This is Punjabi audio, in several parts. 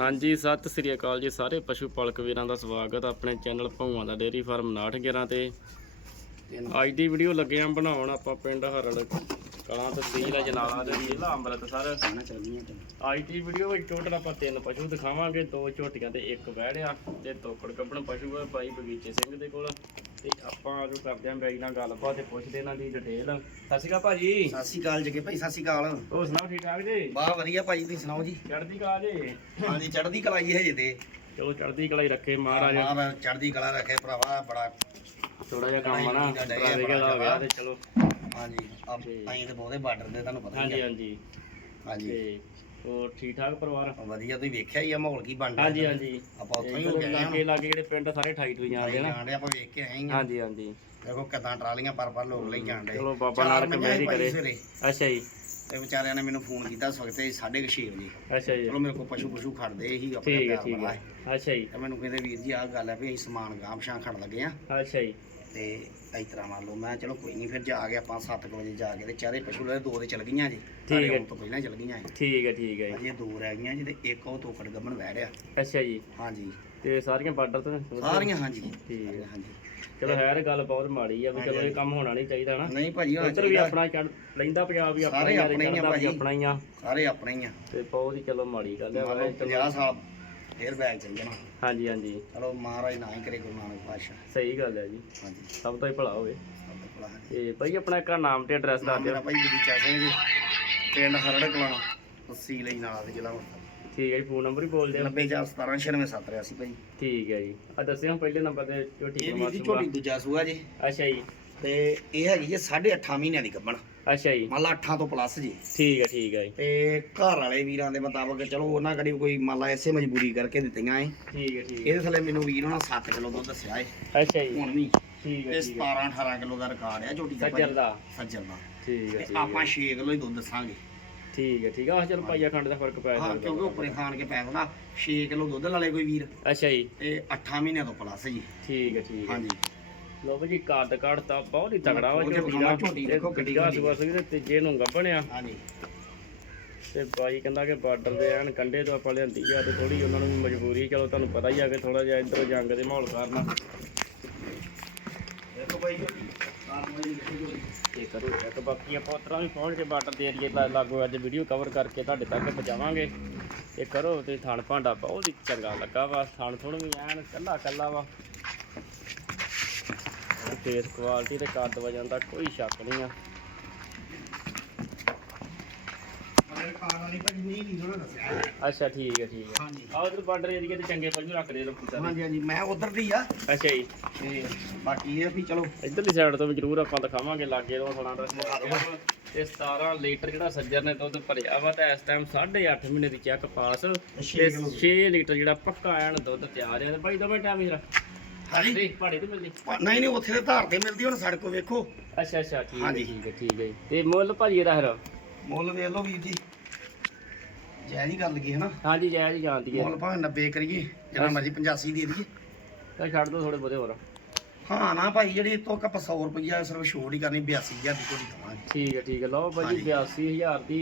ਹਾਂਜੀ, ਸਤਿ ਸ੍ਰੀ ਅਕਾਲ ਜੀ ਸਾਰੇ ਪਸ਼ੂ ਪਾਲਕ ਵੀਰਾਂ ਦਾ ਸਵਾਗਤ ਆਪਣੇ ਚੈਨਲ ਭੌਆਂ ਦਾ ਡੇਅਰੀ ਫਾਰਮ 911 ਤੇ। ਅੱਜ ਦੀ ਵੀਡੀਓ ਲੱਗੇ ਆਂ ਬਣਾਉਣ ਆਪਾਂ ਪਿੰਡ ਹਰੜ ਕਲਾਂ ਤਹਿਸੀਲ ਹੈ ਜਨਾਲਾ ਦੇ ਜ਼ਿਲ੍ਹਾ ਅੰਮ੍ਰਿਤਸਰ। ਅੱਜ ਦੀ ਵੀਡੀਓ ਵਿੱਚ ਟੋਟਲ ਆਪਾਂ ਤਿੰਨ ਪਸ਼ੂ ਦਿਖਾਵਾਂਗੇ, ਦੋ ਝੋਟੀਆਂ ਤੇ ਇੱਕ ਵਹਿੜਿਆ ਤੇ ਤੋਕੜ ਕੱਪਣ ਪਸ਼ੂ ਹੈ ਬਾਈ ਬਗੀਚੇ ਸਿੰਘ ਦੇ ਕੋਲ। ਤੇ ਆਪਾਂ ਜੋ ਕਰਦੇ ਆਂ ਬਾਈ ਨਾਲ ਗੱਲਬਾਤ ਤੇ ਪੁੱਛਦੇ ਇਹਨਾਂ ਦੀ ਡਿਟੇਲ ਸਤਿ ਸ਼੍ਰੀ ਅਕਾਲ ਭਾਜੀ। ਸਤਿ ਸ਼੍ਰੀ ਅਕਾਲ ਜਗੇ ਭਾਈ ਸਤਿ ਸ਼੍ਰੀ ਅਕਾਲ। ਹੋਰ ਸੁਣਾਓ ਠੀਕ ਠਾਕ ਜੀ? ਬਾਹ ਵਧੀਆ ਭਾਈ ਤੁਸੀਂ ਸੁਣਾਓ ਜੀ? ਚੜ੍ਹਦੀ ਕਲਾ ਜੀ? ਹਾਂਜੀ ਚੜ੍ਹਦੀ ਕਲਾ ਜੀ ਹਜੇ ਤੇ। ਚਲੋ ਚੜ੍ਹਦੀ ਕਲਾ ਹੀ ਰੱਖੇ ਮਹਾਰਾਜ। ਮਾਂ ਚੜ੍ਹਦੀ ਕਲਾ ਰੱਖੇ ਭਰਾਵਾ ਬੜਾ ਥੋੜਾ ਜਿਹਾ ਕੰਮ ਆ ਨਾ ਬੜਾ ਦਾ ਹੋ ਗਿਆ ਤੇ ਚਲੋ। ਹਾਂਜੀ ਆਪ ਤੇ- ਅਸੀਂ ਤੇ ਬਹੁਤੇ ਬਾਰਡਰ ਦੇ ਤੁਹਾਨੂੰ ਪਤਾ ਹਾਂਜੀ ਹੀ ਆ। ਹਾਂਜੀ। ਹਾਂਜੀ। ਤੇ ਹੋਰ ਠੀਕ ਠਾਕ ਪਰਿਵਾਰ ਵਧੀਆ ਤੁਸੀਂ ਵੇਖਿਆ ਹੀ ਆ ਮਾਹੌਲ ਕੀ ਬਣ ਰਿਹਾ ਹਾਂਜੀ ਹਾਂਜੀ। ਆਪਾਂ ਉੱਥੋਂ ਹੀ ਤੇ ਹੋ ਗਏ ਲਾਗੇ ਲਾਗੇ ਜਿਹੜੇ ਪਿੰਡ ਸਾਰੇ ਠਾਈ ਠੂਈ ਜਾਂਦੇ ਆ ਨਾ। ਆਪਾਂ ਵੇਖ ਕੇ ਆਏ ਹਾਂ ਹਾਂਜੀ ਹਾਂਜੀ। ਦੇਖੋ ਕਿਦਾਂ ਟਰਾਲੀਆਂ ਪਰ ਪਰ ਲੋਕ ਲਈ ਜਾਣਦੇ ਚਲੋ ਬਾਬਾ ਨਾਨਕ ਮਿਹਰ ਕਰੇ। ਅੱਛਾ ਜੀ। ਤੇ ਵਿਚਾਰਿਆਂ ਨੇ ਮੈਨੂੰ ਫੋਨ ਕੀਤਾ ਸਵਖਤੇ 6:30 ਵਜੇ। ਅੱਛਾ ਜੀ। ਚਲੋ ਮੇਰੇ ਕੋਲ ਪਸ਼ੂ ਪਸ਼ੂ ਖੜਦੇ ਸੀ ਆਪਣੇ ਪਿਆਰ ਹੈ ਅੱਛਾ ਜੀ। ਤੇ ਮੈਨੂੰ ਕਹਿੰਦੇ ਵੀਰ ਜੀ ਆਹ ਗੱਲ ਹੈ ਵੀ ਅਸੀਂ ਸਮਾਨ ਪਛਾਂ ਖੜ ਲੱਗੇ ਆ। ਅੱਛਾ ਜੀ। ਤੇ ਇਸ ਤਰ੍ਹਾਂ ਮੰਨ ਲਓ। ਮੈਂ ਚਲੋ ਕੋਈ ਨਹੀਂ ਫਿਰ ਜਾ ਕੇ ਆਪਾਂ 7 ਵਜੇ ਜਾ ਕੇ ਤੇ ਚਾਰੇ ਪਸ਼ੂ ਲੈ ਦੋ ਦੇ ਚਲ ਗਈਆਂ ਜੀ। ਠੀਕ ਹੈ। ਤੋਂ ਪਹਿਲਾਂ ਚਲ ਗਈਆਂ ਜੀ। ਠੀਕ ਹੈ ਠੀਕ ਹੈ ਜੀ। ਅਜੇ ਦੋ ਰਹਿ ਗਈਆਂ ਜੀ ਤੇ ਇੱਕ ਉਹ ਤੋਕੜ ਗੱਬਣ ਬਹਿ ਰਿਹਾ। ਅੱਛਾ ਜੀ। ਹਾਂਜੀ। ਤੇ ਸਾਰੀਆਂ ਬਾਰਡਰ ਤੋਂ ਸਾਰੀਆਂ ਹਾਂਜੀ। ਠੀਕ ਹੈ। ਹਾਂਜੀ। ਚਲੋ ਹੈਰ ਗੱਲ ਬਹੁਤ ਮਾੜੀ ਆ ਵੀ ਚਲੋ ਇਹ ਕੰਮ ਹੋਣਾ ਨਹੀਂ ਚਾਹੀਦਾ ਨਾ। ਨਹੀਂ ਭਾਜੀ ਹੋਣਾ ਉੱਧਰ ਵੀ ਚਾਹੀਦਾ। ਆਪਣਾ ਚੜ੍ਹ ਲੈਂਦਾ ਪੰਜਾਬ ਵੀ ਆਪਣਾ ਸਾਰੇ ਹੀ ਆ, ਆਪਣੇ ਹੀ ਆ ਚੜ੍ਹਦਾ ਵੀ ਭਾਜੀ। ਆਪਣਾ ਹੀ ਆ। ਸਾਰੇ ਆਪਣੇ ਹੀ ਆ। ਤੇ ਬਹੁਤ ਹੀ ਚਲੋ ਮਾੜੀ ਗੱਲ ਹੈ ਮੰਨ ਲਓ ਚਲੋ। 50 ਸਾਲ ਫੇਰ ਬੈਗ ਚਾਹੀਦਾ ਜਾਣਾ। ਹਾਂਜੀ ਹਾਂਜੀ। ਚਲੋ ਮਹਾਰਾਜ ਨਾ ਹੀ ਕਰੇ ਗੁਰੂ ਨਾਨਕ ਪਾਤਸ਼ਾਹ। ਸਹੀ ਗੱਲ ਹੈ ਜੀ। ਹਾਂਜੀ। ਸਭ ਤੋਂ ਹੀ ਭਲਾ ਹੋਵੇ। ਸਭ ਤੋਂ ਭਲਾ ਹੈ। ਤੇ ਭਾਈ ਆਪਣਾ ਇੱਕ ਨਾਮ ਤੇ ਐਡਰੈਸ ਦੱਸ ਦਿਓ। ਮੇਰਾ ਭਾਈ ਬਗੀਚਾ ਸਿੰਘ ਜੀ। ਪਿੰਡ ਹਰੜ ਕਲਾਂ ਤਹਿਸੀਲ ਹੀ ਨਾਲ ਦੇ ਜ਼ਿਲ੍ਹਾ ਅੰਮ੍ਰਿਤਸਰ। ਠੀਕ ਹੈ ਜੀ ਫੋਨ ਨੰਬਰ ਹੀ ਬੋਲ ਦਿਓ। 90417 ਭਾਈ। ਠੀਕ ਹੈ ਜੀ। ਆ ਦੱਸਿਓ ਪਹਿਲੇ ਨੰਬਰ ਤੇ ਝੋਟੀ ਇਹ ਵੀ ਜੀ ਝੋਟੀ ਦੂਜਾ ਸੂਆ ਜੀ। ਅੱਛਾ ਜੀ। ਤੇ ਇਹ ਹੈਗੀ ਜੀ 8.5 ਮਹੀਨਿਆਂ ਦੀ ਗੱਭਣ ਅੱਛਾ ਜੀ। ਮੰਨ ਲਾ 8 ਤੋਂ ਪਲੱਸ ਜੀ। ਠੀਕ ਹੈ ਠੀਕ ਹੈ ਜੀ। ਤੇ ਘਰ ਵਾਲੇ ਵੀਰਾਂ ਦੇ ਮੁਤਾਬਕ ਚਲੋ ਉਹਨਾਂ ਕੜੀ ਕੋਈ ਮੰਨ ਲਾ ਐਸੇ ਮਜਬੂਰੀ ਕਰਕੇ ਦਿੱਤੀਆਂ ਏ। ਠੀਕ ਹੈ ਠੀਕ ਹੈ ਇਹਦੇ ਥੱਲੇ ਮੈਨੂੰ ਵੀਰ ਉਹਨਾਂ 7 ਕਿਲੋ ਦੁੱਧ ਦੱਸਿਆ ਏ। ਅੱਛਾ ਜੀ। ਹੁਣ ਵੀ। ਠੀਕ ਹੈ ਹੈ 17 18 ਕਿਲੋ ਦਾ ਰਿਕਾਰਡ ਆ ਝੋਟੀ ਦਾ। ਸੱਜਰ ਦਾ। ਸੱਜਰ ਦਾ। ਠੀਕ ਹੈ ਤੇ ਆਪਾਂ ਹੈ 6 ਕਿਲੋ ਹੀ ਦੁੱਧ ਦੱਸਾਂਗੇ। ਠੀਕ ਹੈ ਠੀਕ ਹੈ ਆਹ ਚਲ ਪਾਈਆ ਖੰਡ ਦਾ ਫ਼ਰਕ ਪੈ ਹਾਂ ਸਕਦਾ ਕਿਉਂਕਿ ਉੱਪਰੇ ਖਾਣ ਕੇ ਪੈ ਹੁੰਦਾ 6 ਕਿਲੋ ਦੁੱਧ ਲਾਲੇ ਕੋਈ ਵੀਰ। ਅੱਛਾ ਜੀ। ਤੇ 8 ਮਹੀਨਿਆਂ ਤੋਂ ਪਲੱਸ ਜੀ। ਠੀਕ ਹੈ ਠੀਕ ਹੈ ਹਾਂਜੀ। ਲੋ ਜੀ ਕਾਰਡ ਕਾਰਡ ਤਾਂ ਬਹੁਤ ਹੀ ਤਗੜਾ ਵਾ ਝੋਟੀ ਦਾ ਝੋਟੀ ਦੇਖੋ ਘਾਹ ਵੱਡੀ ਸੂਆ ਸੀ ਤੇ ਤੀਜੇ ਨੂੰ ਗੱਭਣਿਆ ਹਾਂਜੀ। ਤੇ ਬਾਈ ਕਹਿੰਦਾ ਕਿ ਬਾਰਡਰ ਦੇ ਐਨ ਕੰਡੇ ਤੋਂ ਆਪਾਂ ਲਿਆਂਦੀ ਆ ਤੇ ਥੋੜੀ ਉਹਨਾਂ ਨੂੰ ਮਜਬੂਰੀ ਚਲੋ ਤੁਹਾਨੂੰ ਪਤਾ ਹੀ ਆ ਕਿ ਥੋੜਾ ਜਿਹਾ ਇੱਧਰੋਂ ਜੰਗ ਦੇ ਮਾਹੌਲ ਕਾਰਨ ਦੇਖੋ ਝੋਟੀ ਤੇ ਕਰੋ ਇੱਕ ਬਾਕੀ ਆਪਾਂ ਉਤਰਾ ਵੀ ਪਹੁੰਚ ਕੇ ਬਾਰਡਰ ਦੇ ਏਰੀਏ ਲਾ- ਲਾਗੋ ਅੱਜ ਵੀਡੀਓ ਕਵਰ ਕਰਕੇ ਤੁਹਾਡੇ ਤੱਕ ਪਹੁੰਚਾਵਾਂਗੇ। ਤੇ ਕਰੋ ਤੇ ਥਣ ਭਾਂਡਾ ਬਹੁਤ ਹੀ ਚੰਗਾ ਲੱਗਾ ਵਾ ਥਣ ਥਣ ਵੀ ਐਨ ਕੱਲਾ ਕੱਲਾ ਵਾ। ਫੇਸ ਕੁਆਲਿਟੀ ਤੇ ਕੱਦ ਵਜਨ ਦਾ ਕੋਈ ਸ਼ੱਕ ਨਹੀਂ ਆ। ਅੱਛਾ ਠੀਕ ਹੈ ਠੀਕ ਹੈ ਹਾਂਜੀ। ਉਧਰ ਬਾਰਡਰ ਏਰੀਏ ਤੇ ਚੰਗੇ ਪਸ਼ੂ ਰੱਖਦੇ ਲੋਕ ਸਾਰੇ ਹਾਂਜੀ ਹਾਂਜੀ। ਮੈਂ ਉਧਰ ਦੀ ਆ। ਅੱਛਾ ਜੀ। ਤੇ ਬਾਕੀ ਇਹ ਆ ਵੀ ਚਲੋ। ਇੱਧਰਲੀ ਸਾਈਡ ਤੋਂ ਵੀ ਜ਼ਰੂਰ ਆਪਾਂ ਦਿਖਾਵਾਂਗੇ ਲਾਗੇ ਤੋਂ ਥੋੜਾ ਦਾ ਤੇ 17 ਲੀਟਰ ਜਿਹੜਾ ਸੱਜਰ ਨੇ ਦੁੱਧ ਭਰਿਆ ਵਾ ਤੇ ਇਸ ਟਾਈਮ 8.5 ਮਹੀਨੇ ਦੀ ਚੈੱਕ ਪਾਸ ਤੇ ਛੇ ਕਿਲੋ। 6 ਲੀਟਰ ਜਿਹੜਾ ਪੱਕਾ ਐਨ ਦੁੱਧ ਤਿਆਰ ਹੈ ਤੇ ਭਾਈ ਦੋਵੇਂ ਟਾਈਮ ਹੀ ਹਾਂਜੀ। ਤੇ ਮਿਲਦੀ? ਨਹੀਂ ਨਹੀਂ ਉੱਥੇ ਤੇ ਧਾਰ ਤੇ ਮਿਲਦੀ ਹੁਣ ਸਾਡੇ ਕੋਲ ਵੇਖੋ। ਅੱਛਾ ਅੱਛਾ ਠੀਕ ਹੈ ਹਾਂਜੀ। ਠੀਕ ਹੈ ਠੀਕ ਹੈ ਜੀ। ਤੇ ਮੁੱਲ ਭਾਜੀ ਇਹਦਾ ਫਿਰ? ਮੁੱਲ ਵੇਖ ਲਓ ਵੀਰ ਜੀ। ਜਾਇਜ਼ ਹੀ ਗੱਲ ਲਗੀ ਹੈ ਨਾ? ਹਾਂਜੀ ਜਾਇਜ਼ ਹੀ ਜਾਂਦੀ ਹੈ। ਮੁੱਲ ਭਾਵੇਂ 90 ਕਰੀਏ ਜਿੰਨਾ ਮਰਜ਼ੀ 85 ਦੇ ਦਈਏ। ਤਾਂ ਛੱਡ ਦੋ ਥੋੜੇ ਬਹੁਤੇ ਹੋਰ। ਹਾਂ ਨਾ ਭਾਈ ਜਿਹੜੀ ਤੋਂ ਕੱਪ 100 ਰੁਪਈਆ ਸਿਰਫ ਛੋੜ ਹੀ ਕਰਨੀ 82000 ਦੀ ਕੋਈ ਦਵਾਂਗੇ ਠੀਕ ਹੈ ਠੀਕ ਹੈ ਲਓ ਭਾਜੀ 82000 ਦੀ।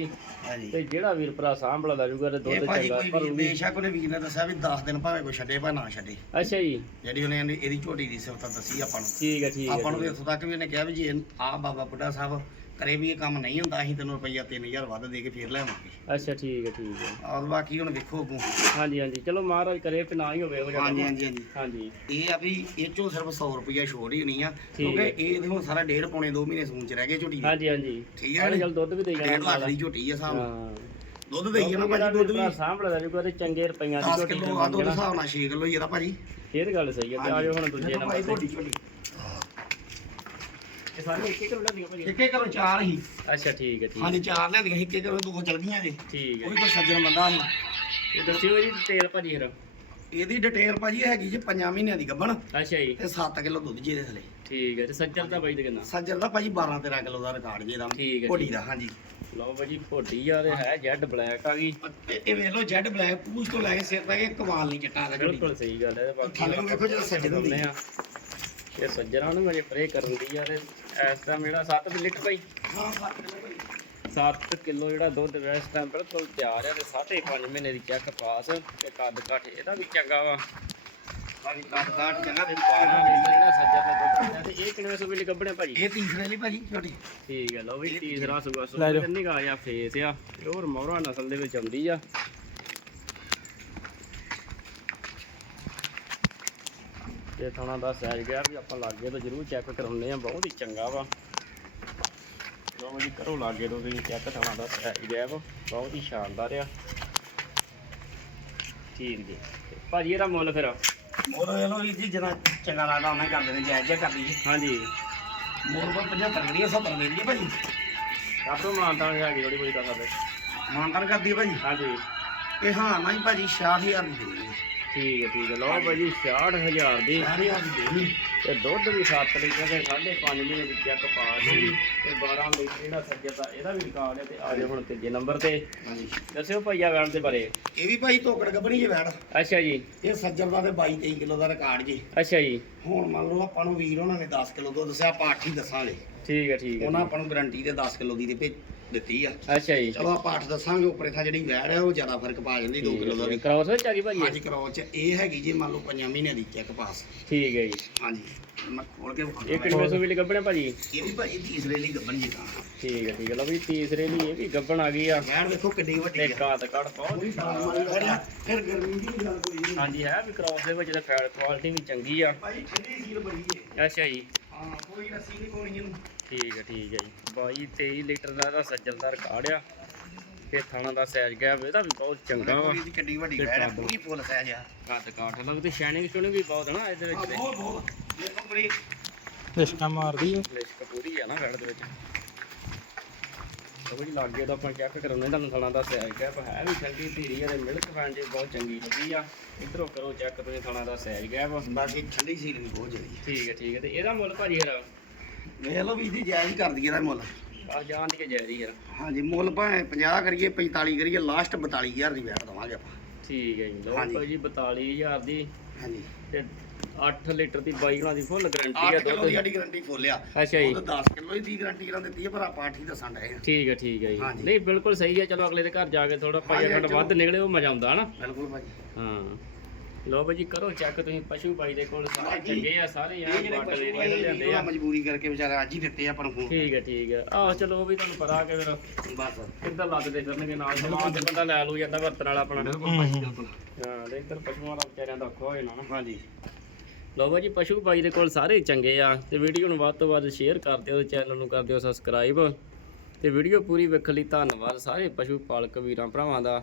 ਹਾਂਜੀ। ਤੇ ਜਿਹੜਾ ਵੀਰ ਭਰਾ ਸਾਂਭਲਾ ਲੈ ਜੂਗਾ ਤੇ ਇਹ ਦੁੱਧ ਭਾਜੀ ਚੰਗਾ ਕੋਈ ਵੀਰ ਬੇਸ਼ੱਕ ਉਹਨੇ ਵੀਰ ਨੇ ਦੱਸਿਆ ਵੀ 10 ਦਿਨ ਭਾਵੇਂ ਕੋਈ ਛੱਡੇ ਭਾਵੇਂ ਨਾ ਛੱਡੇ। ਅੱਛਾ ਜੀ। ਜਿਹੜੀ ਉਹਨੇ ਇਹਦੀ- ਝੋਟੀ ਦੀ ਸਿਫਤ ਦੱਸੀ ਆਪਾਂ ਨੂੰ। ਠੀਕ ਹੈ ਠੀਕ ਹੈ ਆਪਾਂ ਨੂੰ ਇੱਥੋਂ ਤੱਕ ਵੀ ਉਹਨੇ ਕਿਹਾ ਵੀ ਜੇ ਆ ਬਾਬਾ ਬੁੱਢਾ ਸਾਹਿਬ ਕਰੇ ਵੀ ਇਹ ਕੰਮ ਨਹੀਂ ਹੁੰਦਾ ਅਸੀਂ ਤੈਨੂੰ ਰੁਪਈਆ 3000 ਵੱਧ ਦੇ ਕੇ ਫੇਰ ਲਿਆਵਾਂਗੇ ਹੈ। ਅੱਛਾ ਠੀਕ ਹੈ ਠੀਕ ਹੈ। ਔਰ ਬਾਕੀ ਹੁਣ ਵੇਖੋ ਅੱਗੋਂ। ਹਾਂਜੀ ਹਾਂਜੀ। ਚਲੋ ਮਹਾਰਾਜ ਕਰੇ ਕਿ ਨਾ ਹੀ ਹੋਵੇ ਉਹ ਹਾਂਜੀ ਹਾਂਜੀ ਹਾਂਜੀ। ਹਾਂਜੀ। ਇਹ ਆ ਵੀ ਇਹ ਚੋਂ ਸਿਰਫ 100 ਰੁਪਈਆ ਛੋੜ ਹੀ ਹੋਣੀ ਆ ਕਿਉਂਕਿ ਹੈ। ਇਹ ਦੇਖੋ ਸਾਰਾ ਡੇਢ ਪੌਣੇ 2 ਮਹੀਨੇ ਸੂਨ ਚ ਰਹਿ ਗਏ ਝੋਟੀ ਦੇ। ਹਾਂਜੀ ਹਾਂਜੀ। ਠੀਕ ਹੈ? ਚਲ ਦੁੱਧ ਵੀ ਦੇ ਡੇਢ ਜਾਣਾ ਲੱਖ ਦੀ ਝੋਟੀ ਆ ਹਾਂ। ਦੁੱਧ ਦੇਈ ਜਾਣਾ ਭਾਜੀ ਦੁੱਧ ਵੀ। ਸਾਂਭਲਾ ਲੈ ਜੂਗਾ ਤੇ ਚੰਗੇ ਰੁਪਈਆਂ ਦੀ 10 ਝੋਟੀ ਕਿਲੋ ਆ ਦੁੱਧ ਹਿਸਾਬ ਨਾਲ 6 ਕਿਲੋ ਹੀ ਇਹਦਾ ਭਾਜੀ। ਇਹ ਗੱਲ ਸਹੀ ਹੈ ਤੇ ਆਜੋ ਹੁਣ ਦੂਜੇ ਨੰਬਰ ਝੋਟੀ ਤੇ ਝੋਟੀ। ਇਹ ਸਾਰੇ ਇੱਕ ਇੱਕ ਰੁਪਏ ਦੀਆਂ ਭਾਜੀ। ਇੱਕੇ ਘਰੋਂ ਚਾਰ ਹੀ। ਅੱਛਾ ਠੀਕ ਹੈ ਠੀਕ ਹਾਂਜੀ ਚਾਰ ਲਿਆਂਦੀਆਂ ਸੀ, ਇੱਕੇ ਘਰੋਂ ਦੋ ਚਲ ਗਈਆਂ ਜੀ। ਠੀਕ ਉਹ ਹੈ ਵੀ ਕੋਈ ਸੱਜਣ ਬੰਦਾ ਸੀ। ਇਹ ਦੱਸਿਓ ਜੀ ਤੇਲ ਭਾਜੀ ਫਿਰ। ਇਹਦੀ ਡਿਟੇਲ ਭਾਜੀ ਹੈਗੀ ਜੀ 5 ਮਹੀਨਿਆਂ ਦੀ ਗੱਭਣ। ਅੱਛਾ ਜੀ। ਤੇ 7 ਕਿਲੋ ਦੁੱਧ ਜੀ ਇਹਦੇ ਥਲੇ। ਠੀਕ ਹੈ ਤੇ ਸੱਜਰ ਦਾ ਬਾਈ ਤੇ ਕਿੰਨਾ? ਸੱਜਰ ਦਾ ਭਾਜੀ 12 13 ਕਿਲੋ ਦਾ ਰਿਕਾਰਡ ਜੀ ਇਹਦਾ। ਠੀਕ ਹੈ, ਘੋੜੀ। ਦਾ ਹਾਂਜੀ। ਲਓ ਭਾਜੀ ਭੋਟੀ ਆ ਤੇ ਹੈ ਜੈਡ ਬਲੈਕ ਆ ਗਈ। ਇਹ ਇਹ ਵੇਖ ਲਓ ਜੈਡ ਬਲੈਕ ਪੂਛ ਤੋਂ ਲੈ ਕੇ ਸਿਰ ਤੱਕ ਇਹ ਕਮਾਲ ਨਹੀਂ ਚਟਾ ਦਾ ਬਿਲਕੁਲ ਸਹੀ ਗੱਲ ਹੈ ਤੇ ਬਾਕੀ ਥੱਲੇ ਵੇਖੋ ਜਦੋਂ ਸੱਜਰ ਹੁੰਦੀ ਆ। ਇਹ ਸੱਜਰਾਂ ਨੂੰ ਮੇਰੇ ਪ੍ਰੇ ਕਰਨ ਦੀ ਆ ਤੇ ਇਸ ਟਾਈਮ ਜਿਹੜਾ 7 ਲੀਟਰ ਭਾਈ ਹਾਂ ਸੱਤ ਕਿਲੋ ਭਾਜੀ। 7 ਕਿਲੋ ਜਿਹੜਾ ਦੁੱਧ ਇਸ ਟਾਈਮ ਬਿਲਕੁਲ ਤਿਆਰ ਹੈ ਤੇ 5.5 ਮਹੀਨੇ ਦੀ ਚੈੱਕ ਪਾਸ ਤੇ ਕੱਦ ਘੱਟ ਇਹਦਾ ਵੀ ਚੰਗਾ ਵਾ। ਬਾਕੀ ਕਾਟ ਕਾਟ ਚੰਗਾ ਤੇ ਪਾਣਾ ਜਿਹੜਾ ਸੱਜਰ ਦਾ ਦੁੱਧ ਤੇ ਇਹ ਕਿੰਨੇ ਸੂਬੇ ਲਈ ਗੱਬਣੇ ਭਾਜੀ? ਇਹ ਤੀਸਰੇ ਲਈ ਭਾਜੀ ਛੋਟੀ। ਠੀਕ ਹੈ ਲਓ ਵੀ ਤੀਸਰਾ ਫੇਸ ਆ। ਪਿਓਰ ਮੌਰਾ ਨਸਲ ਦੇ ਵਿੱਚ ਆਉਂਦੀ ਆ। ਤੇ ਥਾਣਾ ਦਾ ਸਾਈਜ਼ ਗਿਆ ਵੀ ਆਪਾਂ ਲਾਗੇ ਤੋਂ ਜ਼ਰੂਰ ਚੈੱਕ ਕਰਾਉਂਦੇ ਆ ਬਹੁਤ ਹੀ ਚੰਗਾ ਵਾ। ਲਓ ਜੀ ਕਰੋ ਲਾਗੇ ਤੋਂ ਤੁਸੀਂ ਚੈੱਕ ਥਾਣਾ ਦਾ ਸਾਈਜ਼ ਗਿਆ ਵਾ ਬਹੁਤ ਹੀ ਸ਼ਾਨਦਾਰ ਆ। ਠੀਕ ਜੀ। ਭਾਜੀ ਇਹਦਾ ਮੁੱਲ ਫਿਰ? ਮੋਰ ਇਹਨੂੰ ਵੀਰ ਜੀ ਜਨਾ ਚੰਗਾ ਲੱਗਦਾ ਉਹਨਾਂ ਕਰ ਦੇਣੇ ਜਾਇਜ਼ ਕਰ ਦਈਏ ਹਾਂਜੀ। ਮੋਰ ਕੋਲ 75 ਕਰੀਏ 70 ਦੇ ਦਈਏ ਭਾਜੀ। ਕਾਹਤੋਂ ਮਾਨਤਾ ਨਹੀਂ ਹੈਗੀ ਥੋੜੀ ਬੜੀ ਕਰ ਸਕਦੇ ਮਾਨਤਾਨ ਕਰ ਦਈਏ ਭਾਜੀ। ਹਾਂਜੀ। ਇਹ ਹਾਂ ਨਾ ਹੀ ਭਾਜੀ 66000 ਦੀ ਦੇਣੀ ਠੀਕ ਹੈ ਠੀਕ ਹੈ। ਲਓ ਭਾਜੀ 66000 ਦੀ 66000 ਦੀ। ਦੇਣੀ ਤੇ ਦੁੱਧ ਵੀ 7 ਲੀਟਰ ਦੇ 5.5 ਮਹੀਨੇ ਦੀ ਚੈੱਕ ਪਾ ਦੇਗੀ ਤੇ 12 ਲੀਟਰ ਜਿਹੜਾ ਸੱਜਰ ਦਾ ਇਹਦਾ ਵੀ ਰਿਕਾਰਡ ਹੈ ਤੇ ਆ ਜਾਓ ਹੁਣ ਤੀਜੇ ਨੰਬਰ ਤੇ। ਹਾਂਜੀ। ਦੱਸਿਓ ਭਈਆ ਵੈਣ ਦੇ ਬਾਰੇ। ਇਹ ਵੀ ਭਾਈ ਧੋਕੜ ਗੱਬਣੀ ਜੇ ਵੈੜ ਅੱਛਾ ਜੀ। ਇਹ ਸੱਜਰ ਦਾ ਤੇ 22 23 ਕਿਲੋ ਦਾ ਰਿਕਾਰਡ ਜੀ। ਅੱਛਾ ਜੀ। ਹੁਣ ਮੰਨ ਲਓ ਆਪਾਂ ਨੂੰ ਵੀਰ ਉਹਨਾਂ ਨੇ 10 ਕਿਲੋ ਤੋਂ ਦੱਸਿਆ ਆਪਾਂ 8 ਹੀ ਦੱਸਾਂਗੇ। ਠੀਕ ਹੈ ਠੀਕ ਹੈ ਉਹਨਾਂ ਆਪਾਂ ਨੂੰ ਗਾਰੰਟੀ ਤੇ 10 ਕਿਲੋ ਦੀ ਦੇ ਭੇਜ ਦਿੱਤੀ ਆ। ਅੱਛਾ ਜੀ। ਚਲੋ ਆਪਾਂ 8 ਦੱਸਾਂਗੇ ਉੱਪਰੇ ਥਾਂ ਜਿਹੜੀ ਵੈੜ ਹੈ ਉਹ ਜ਼ਿਆਦਾ ਫ਼ਰਕ ਪਾ ਜਾਂਦੀ 2 ਕਿਲੋ ਦਾ ਵੀ। ਕਰਾਉਸ ਵਿੱਚ ਆ ਗਈ ਭਾਜੀ? ਹਾਂਜੀ ਕਰੋ ਚ ਇਹ ਹੈਗੀ ਜੀ ਮੰਨ ਲਓ 5 ਮਹੀਨਿਆਂ ਦੀ ਚੈੱਕ ਪਾਸ ਠੀਕ ਹੈ ਜੀ। ਹਾਂਜੀ। ਮੈਂ ਖੋਲ ਕੇ ਵਿਖਾਉਂਦਾ। ਇਹ ਕਿੰਨੇ ਸੌ ਵੀ ਗੱਬਣੇ ਭਾਜੀ? ਇਹ ਵੀ ਭਾਈ ਤੀਸਰੇ ਲਈ ਗੱਬਣ ਜੀ ਤਾਂ। ਠੀਕ ਹੈ ਠੀਕ ਹੈ। ਲਓ ਵੀ ਤੀਸਰੇ ਲਈ ਇਹ ਵੀ ਗੱਬਣ ਆ ਗਈ ਆ। ਵੈੜ ਵੇਖੋ ਕਿੱਡੀ ਵੱਡੀ ਆ। ਕਾਤ ਕੜ ਬਹੁਤ ਫਿਰ ਗਰਮੀ ਦੀ ਗੱਲ ਕੋਈ ਨਹੀਂ। ਹਾਂਜੀ ਹੈ ਵੀ ਕਰਾਉਸ ਦੇ ਵਿੱਚ ਤੇ ਫੈਟ ਕੁਆਲਿਟੀ ਵੀ ਚੰਗੀ ਆ। ਭਾਈ ਠੰਡੀ ਸੀਲ ਬੜੀ ਹੈ ਅੱਛਾ ਜੀ। ਹਾਂ ਕੋਈ ਰੱਸੀ ਨਹੀਂ ਕੋਣੀ ਇਹਨੂੰ। ਠੀਕ ਹੈ ਠੀਕ ਹੈ ਜੀ। 22 23 ਲੀਟਰ ਦਾ ਇਹਦਾ ਸੱਜਰ ਦਾ ਰਿਕਾਰਡ ਆ। ਤੇ ਥਾਣਾ ਦਾ ਸਾਈਜ਼ ਗਿਆ ਇਹਦਾ ਵੀ ਬਹੁਤ ਚੰਗਾ ਵਾ। ਕੋਈ ਦੀ ਕਿੱਡੀ ਵੱਡੀ ਵੈੜ ਹੈ। ਪੂਰੀ ਫੁੱਲ ਸਾਈਜ਼ ਆ। ਕੱਦ ਕਾਠ ਲੱਗ ਤੇ ਸ਼ਾਈਨਿੰਗ ਸ਼ੂਨਿੰਗ ਵੀ ਬਹੁਤ ਹੈ ਨਾ ਇਹਦੇ ਵਿੱਚ ਬਹੁਤ ਬਹੁਤ। ਦੇਖੋ ਬੜੀ ਲਿਸ਼ਕਾ ਮਾਰਦੀ ਹੈ ਲਿਸ਼ਕ ਪੂਰੀ ਆ ਨਾ ਵੈੜ ਦੇ ਵਿੱਚ। ਸਭ ਜੀ ਲੱਗੇ ਤਾਂ ਆਪਾਂ ਚੈੱਕ ਕਰਾਉਂਦੇ ਤੁਹਾਨੂੰ ਥਾਣਾ ਦਾ ਸਾਈਜ਼ ਗਿਆ ਪਰ ਹੈ ਵੀ ਠੰਡੀ ਧੀਰੀ ਆ ਤੇ ਮਿਲਕ ਫੈਨ ਜੀ ਬਹੁਤ ਚੰਗੀ ਲੱਗੀ ਆ। ਇਧਰੋਂ ਕਰੋ ਚੈੱਕ ਤੁਸੀਂ ਥਾਣਾ ਦਾ ਸਾਈਜ਼ ਗਿਆ ਬਾਕੀ ਠੰਡੀ ਸੀਲ ਵੀ ਬਹੁਤ ਜ਼ਿਆਦੀ ਠੀਕ ਹੈ ਠੀਕ ਹੈ ਤੇ ਇਹਦਾ ਮੁੱਲ ਭਾਜੀ ਯਾਰ ਵੇਖ ਲਓ ਵੀ ਦੀ ਜਾਇਜ਼ ਕਰ ਦਈਏ ਦਾ ਮੁੱਲ। ਆ ਜਾਣ ਦੀ ਜੈਰੀ ਯਾਰ ਹਾਂਜੀ ਮੁੱਲ ਭਾਵੇਂ 50 ਕਰੀਏ 45 ਕਰੀਏ ਲਾਸਟ 42000 ਦੀ ਵੈਟ ਦਵਾਂਗੇ ਆਪਾਂ। ਠੀਕ ਹੈ ਜੀ। ਲਓ ਹਾਂਜੀ। ਭਾਜੀ 42000 ਦੀ ਹਾਂਜੀ। ਤੇ 8 ਲੀਟਰ ਦੀ ਬਾਈ ਗਣਾ ਦੀ ਫੁੱਲ ਗਾਰੰਟੀ 8 ਆ ਕਿਲੋ ਦੁੱਧ। ਦੀ ਸਾਡੀ ਗਾਰੰਟੀ ਫੋਲਿਆ ਅੱਛਾ ਜੀ। ਉਹ 10 ਕਿਲੋ ਦੀ ਗਾਰੰਟੀ ਇਹਨਾਂ ਦਿੱਤੀ ਹੈ ਪਰ ਆਪਾਂ ਆਠ ਹੀ ਦੱਸਣ ਡਏ ਹਾਂ ਠੀਕ ਹੈ ਠੀਕ ਹੈ ਜੀ। ਹਾਂਜੀ। ਨਹੀਂ ਬਿਲਕੁਲ ਸਹੀ ਹੈ ਚਲੋ ਅਗਲੇ ਦੇ ਘਰ ਜਾ ਕੇ ਥੋੜਾ ਹਾਂਜੀ, ਖੰਡ ਵੱਧ ਨਿਕਲੇ ਉਹ ਮਜ਼ਾ ਆਉਂਦਾ ਹਨਾ? ਬਿਲਕੁਲ ਭਾਜੀ ਹਾਂ। ਲੋ ਭਾਜੀ ਕਰੋ ਚੈੱਕ ਤੁਸੀਂ ਪਸ਼ੂ ਬਾਈ ਦੇ ਕੋਲ ਸਾਰੇ। ਚੰਗੇ ਆ ਸਾਰੇ ਇਹ ਆ ਜਿਹੜੇ ਬਾਟਲ ਪਸ਼ੂ ਏਰੀਆ ਦੇ ਲਿਆਂਦੇ ਆ। ਮਜਬੂਰੀ ਕਰਕੇ ਵਿਚਾਰੇ ਅੱਜ ਹੀ ਦਿੱਤੇ ਆ ਨੂੰ ਫੋਨ। ਠੀਕ ਹੈ ਠੀਕ ਹੈ ਆਹ ਚਲੋ ਉਹ ਵੀ ਤੁਹਾਨੂੰ ਪਤਾ ਕਿ ਫਿਰ ਬਸ। ਕਿੱਧਰ ਲੱਦਦੇ ਫਿਰਨਗੇ ਨਾਲ ਸਮਾਨ ਤੇ ਬੰਦਾ ਲੈ ਲੂ ਜਾਂਦਾ ਵਰਤਣ ਵਾਲਾ ਆਪਣਾ। ਹਾਂ ਤੇ ਇੱਧਰ ਪਸ਼ੂਆਂ ਦਾ ਵਿਚਾਰਿਆਂ ਦਾ ਔਖਾ ਹੋ ਜਾਣਾ ਨਾ। ਹਾਂਜੀ। ਲਓ ਭਾਜੀ ਪਸ਼ੂ ਬਾਈ ਦੇ ਕੋਲ ਸਾਰੇ ਚੰਗੇ ਆ। ਤੇ ਵੀਡੀਓ ਨੂੰ ਵੱਧ ਤੋਂ ਵੱਧ ਸ਼ੇਅਰ ਕਰ ਦਿਓ ਤੇ ਚੈਨਲ ਨੂੰ ਕਰ ਦਿਓ ਸਬਸਕ੍ਰਾਈਬ ਤੇ ਵੀਡੀਓ ਪੂਰੀ ਵੇਖਣ ਲਈ ਧੰਨਵਾਦ ਸਾਰੇ ਪਸ਼ੂ ਪਾਲਕ ਵੀਰਾਂ ਭਰਾਵਾਂ ਦਾ।